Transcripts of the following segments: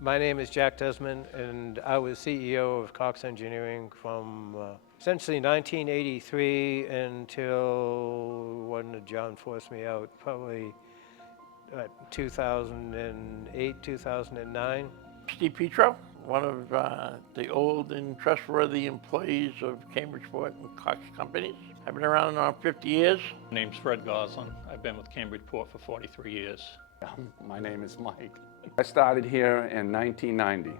My name is Jack Desmond, and I was CEO of Cox Engineering from essentially 1983 until, when did John force me out? Probably 2008, 2009. Steve Petro, one of the old and trustworthy employees of Cambridgeport and Cox companies. I've been around now 50 years. My name's Fred Goslin. I've been with Cambridgeport for 43 years. My name is Mike. I started here in 1990,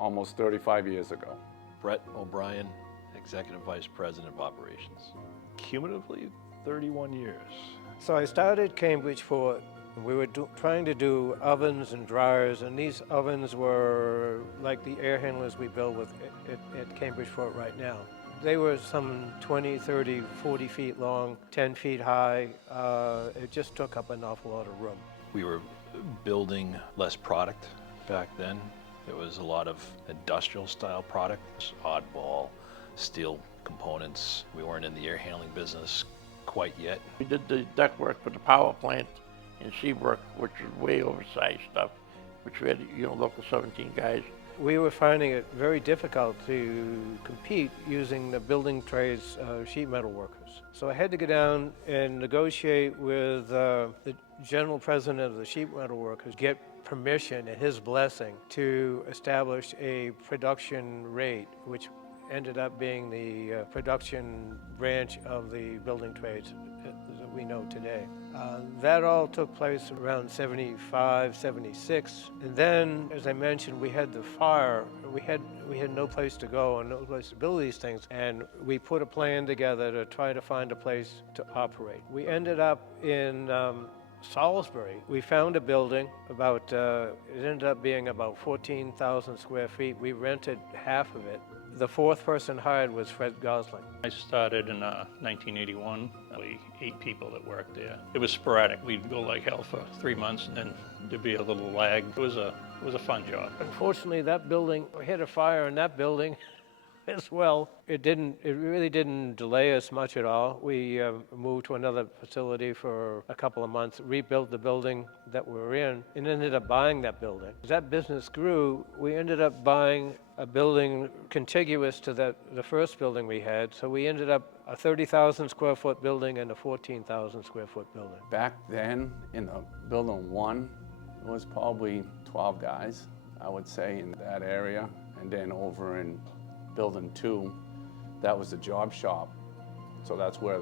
almost 35 years ago. Brett O'Brien, Executive Vice President of Operations. Cumulatively, 31 years. So I started Cambridgeport. We were trying to do ovens and dryers, and these ovens were like the air handlers we build with at Cambridgeport right now. They were some 20, 30, 40 feet long, 10 feet high. It just took up an awful lot of room. We were building less product back then. It was a lot of industrial style products, oddball, steel components. We weren't in the air handling business quite yet. We did the duct work for the power plant in Seabrook, which was way oversized stuff, which we had, local 17 guys. We were finding it very difficult to compete using the building trades sheet metal workers. So I had to go down and negotiate with the general president of the sheet metal workers, get permission and his blessing to establish a production rate, which ended up being the production branch of the building trades that we know today. That all took place around 75, 76. And then, as I mentioned, we had the fire. We had no place to go and no place to build these things. And we put a plan together to try to find a place to operate. We ended up in Salisbury. We found a building it ended up being about 14,000 square feet. We rented half of it. The fourth person hired was Fred Goslin. I started in 1981. We 8 people that worked there. It was sporadic. We'd go like hell for 3 months, and then there'd be a little lag. It was a fun job. Unfortunately, that building, we had a fire in that building as well. It really didn't delay us much at all. We moved to another facility for a couple of months, rebuilt the building that we were in, and ended up buying that building. As that business grew, we ended up buying a building contiguous to the first building we had. So we ended up a 30,000 square foot building and a 14,000 square foot building. Back then, in the building 1, it was probably 12 guys, I would say, in that area. And then over in building 2, that was the job shop. So that's where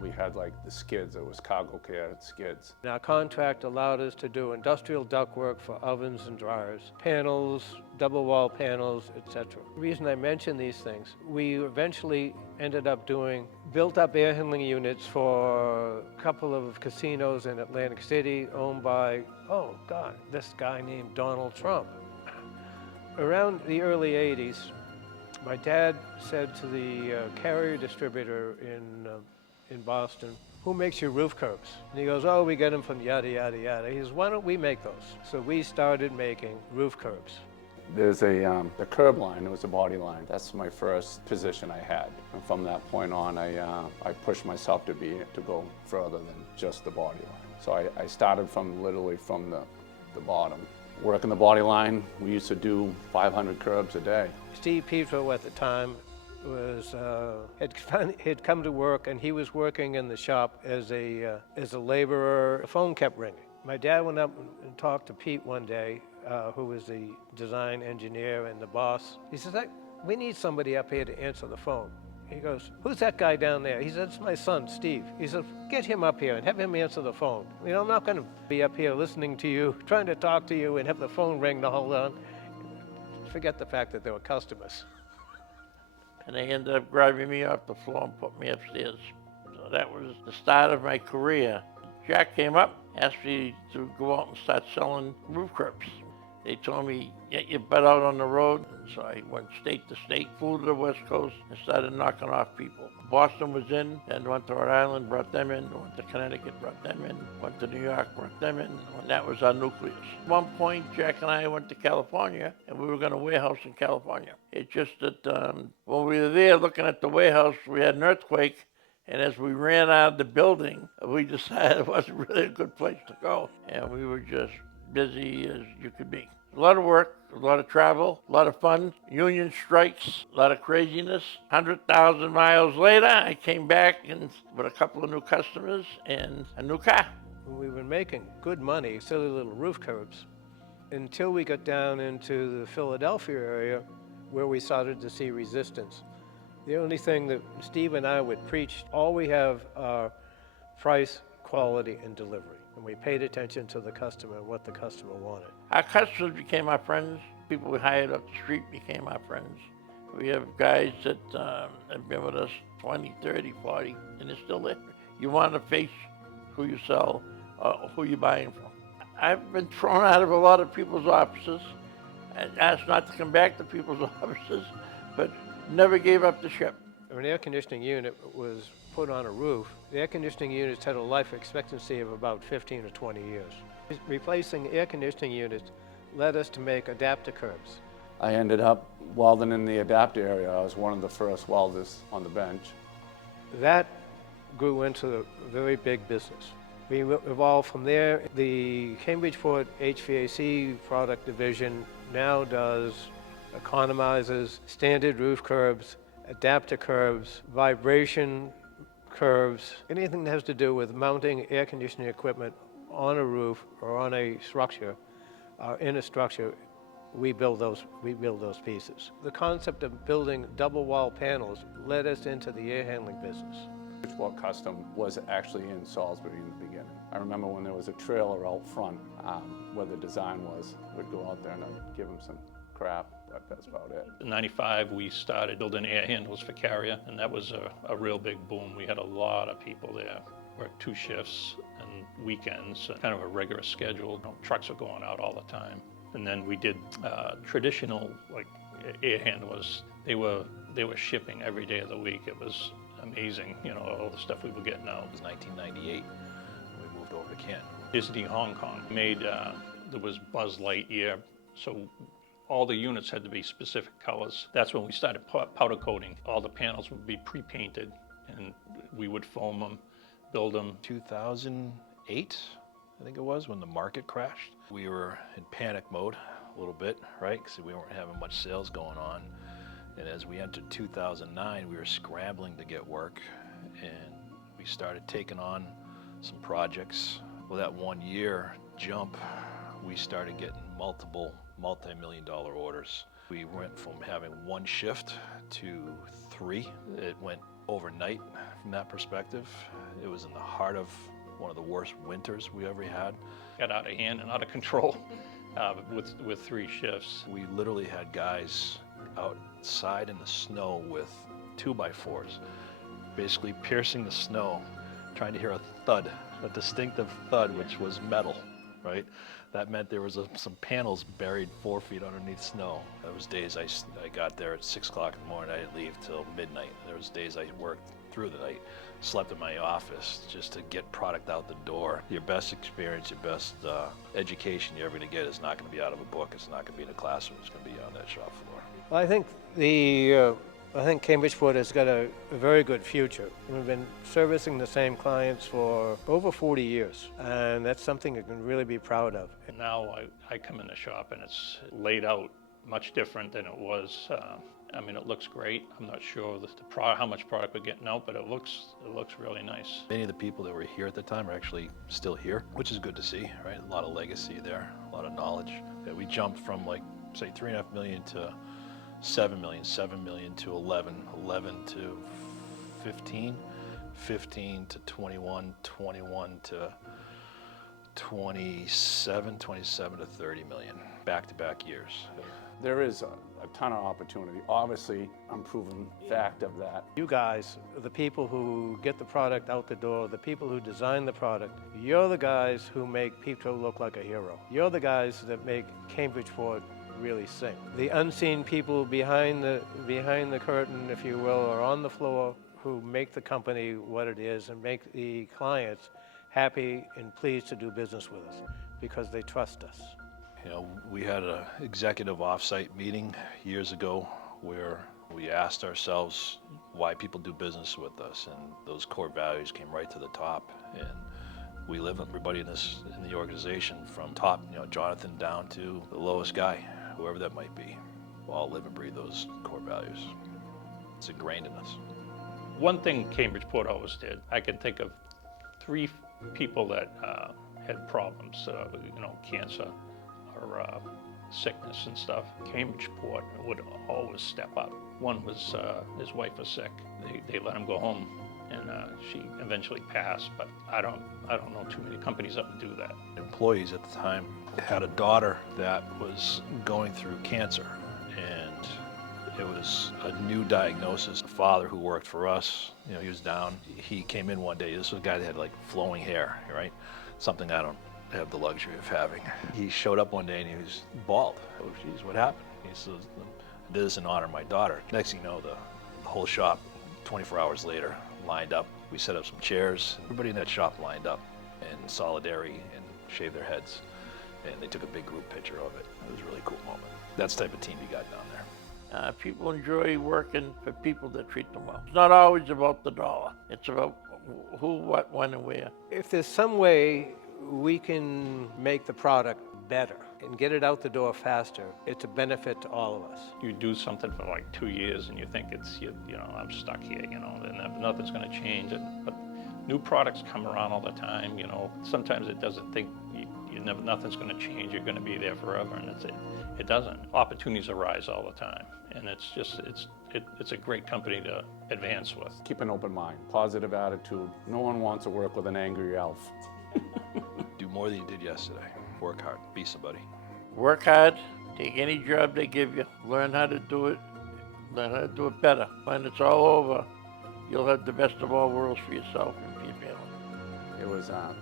we had like the skids. It was cargo care skids. Our contract allowed us to do industrial ductwork for ovens and dryers, panels, double wall panels, etc. The reason I mention these things, we eventually ended up doing built-up air handling units for a couple of casinos in Atlantic City owned by, this guy named Donald Trump. Around the early 80s, my dad said to the carrier distributor in Boston, "Who makes your roof curbs?" And he goes, "Oh, we get them from yada, yada, yada." He goes, "Why don't we make those?" So we started making roof curbs. There's a curb line, it was a body line. That's my first position I had. And from that point on, I pushed myself to go further than just the body line. So I started literally from the bottom. Working the body line, we used to do 500 curbs a day. Steve Petro at the time had come to work, and he was working in the shop as a laborer. The phone kept ringing. My dad went up and talked to Pete one day, who was the design engineer and the boss. He says, "We need somebody up here to answer the phone." He goes, "Who's that guy down there?" He said, "It's my son, Steve." He said, "Get him up here and have him answer the phone. I'm not going to be up here listening to you, trying to talk to you and have the phone ring the whole time." Forget the fact that they were customers. And they ended up grabbing me off the floor and put me upstairs. So that was the start of my career. Jack came up, asked me to go out and start selling roof curbs. They told me, "Get your butt out on the road." So I went state to state, flew to the West Coast, and started knocking off people. Boston was in, then went to Rhode Island, brought them in, went to Connecticut, brought them in, went to New York, brought them in, and that was our nucleus. At one point, Jack and I went to California, and we were going to warehouse in California. It's just that when we were there looking at the warehouse, we had an earthquake, and as we ran out of the building, we decided it wasn't really a good place to go, and we were just busy as you could be. A lot of work, a lot of travel, a lot of fun, union strikes, a lot of craziness. 100,000 miles later, I came back with a couple of new customers and a new car. We were making good money, silly little roof curbs, until we got down into the Philadelphia area where we started to see resistance. The only thing that Steve and I would preach, all we have are price, quality, and delivery. And we paid attention to the customer and what the customer wanted. Our customers became our friends. People we hired up the street became our friends. We have guys that have been with us 20, 30, 40, and they're still there. You want to face who you sell, who you're buying from. I've been thrown out of a lot of people's offices and asked not to come back to people's offices, but never gave up the ship. When an air conditioning unit was put on a roof, the air conditioning units had a life expectancy of about 15 or 20 years. Replacing air conditioning units led us to make adapter curbs. I ended up welding in the adapter area. I was one of the first welders on the bench. That grew into a very big business. We evolved from there. The Cambridgeport HVAC product division now does economizers, standard roof curbs, adapter curbs, vibration curbs, anything that has to do with mounting air conditioning equipment on a roof or on a structure, in a structure, we build those pieces. The concept of building double wall panels led us into the air handling business. Bridgeport Custom was actually in Salisbury in the beginning. I remember when there was a trailer out front where the design was. We'd go out there and I'd give them some crap, but that's about it. In '95, we started building air handles for Carrier, and that was a real big boom. We had a lot of people there, worked 2 shifts and weekends, kind of a rigorous schedule. You know, trucks were going out all the time. And then we did traditional like air handlers. They were shipping every day of the week. It was amazing, you know, all the stuff we were getting out. It was 1998 when we moved over to Canton. Disney Hong Kong made, there was Buzz Lightyear, so all the units had to be specific colors. That's when we started powder coating. All the panels would be pre-painted, and we would foam them, build them. 2008, I think it was, when the market crashed. We were in panic mode a little bit, right? Because we weren't having much sales going on. And as we entered 2009, we were scrambling to get work, and we started taking on some projects. Well, that 1 year jump, we started getting multiple multi-million-dollar orders. We went from having 1 shift to 3. It went overnight from that perspective. It was in the heart of one of the worst winters we ever had. Got out of hand and out of control with 3 shifts. We literally had guys outside in the snow with 2x4s, basically piercing the snow, trying to hear a thud, a distinctive thud, which was metal, right? That meant there was some panels buried 4 feet underneath snow. There was days I got there at 6 o'clock in the morning, I didn't leave till midnight. There was days I worked through the night, slept in my office just to get product out the door. Your best experience, your best education you're ever gonna get is not gonna be out of a book, it's not gonna be in a classroom, it's gonna be on that shop floor. Well, I think Cambridgeport has got a very good future. We've been servicing the same clients for over 40 years, and that's something you can really be proud of. And now I come in the shop and it's laid out much different than it was. I mean, it looks great. I'm not sure how much product we're getting out, but it looks really nice. Many of the people that were here at the time are actually still here, which is good to see, right? A lot of legacy there, a lot of knowledge. Yeah, we jumped from like, say, 3.5 million to 7 million, 7 million to 11, 11 to 15, 15 to 21, 21 to 27, 27 to 30 million, back-to-back years. There is a ton of opportunity. Obviously, I'm proven fact of that. You guys, the people who get the product out the door, the people who design the product, you're the guys who make Petro look like a hero. You're the guys that make Cambridgeport really sing. The unseen people behind the curtain, if you will, or on the floor, who make the company what it is and make the clients happy and pleased to do business with us because they trust us. You know, we had an executive offsite meeting years ago where we asked ourselves why people do business with us, and those core values came right to the top. And We live, everybody in the organization, from top, Jonathan, down to the lowest guy, whoever that might be, all live and breathe those core values. It's ingrained in us. One thing Cambridgeport always did, I can think of 3 people that had problems, cancer or sickness and stuff. Cambridgeport would always step up. One was his wife was sick. They let him go home, and she eventually passed. But I don't know too many companies that would do that. Employees at the time had a daughter that was going through cancer, and it was a new diagnosis. The father who worked for us, he was down. He came in one day. This was a guy that had like flowing hair, right? Something I don't have the luxury of having. He showed up one day and he was bald. Oh, geez, what happened? He said, I did this in honor of my daughter. Next thing you know, the whole shop, 24 hours later, lined up. We set up some chairs. Everybody in that shop lined up in solidarity and shaved their heads. And they took a big group picture of it. It was a really cool moment. That's the type of team you got down there. People enjoy working for people that treat them well. It's not always about the dollar. It's about who, what, when, and where. If there's some way we can make the product better and get it out the door faster, it's a benefit to all of us. You do something for like 2 years and you think I'm stuck here, and nothing's going to change. But new products come around all the time, Sometimes it doesn't think nothing's going to change. You're going to be there forever, and it doesn't. Opportunities arise all the time, and it's a great company to advance with. Keep an open mind, positive attitude. No one wants to work with an angry elf. Do more than you did yesterday. Work hard. Be somebody. Work hard, take any job they give you, learn how to do it, learn how to do it better. When it's all over, you'll have the best of all worlds for yourself and for your family.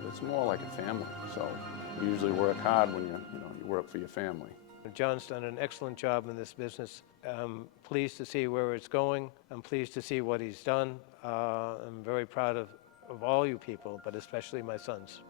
It's more like a family. So you usually work hard when you work for your family. John's done an excellent job in this business. I'm pleased to see where it's going. I'm pleased to see what he's done. I'm very proud of all you people, but especially my sons.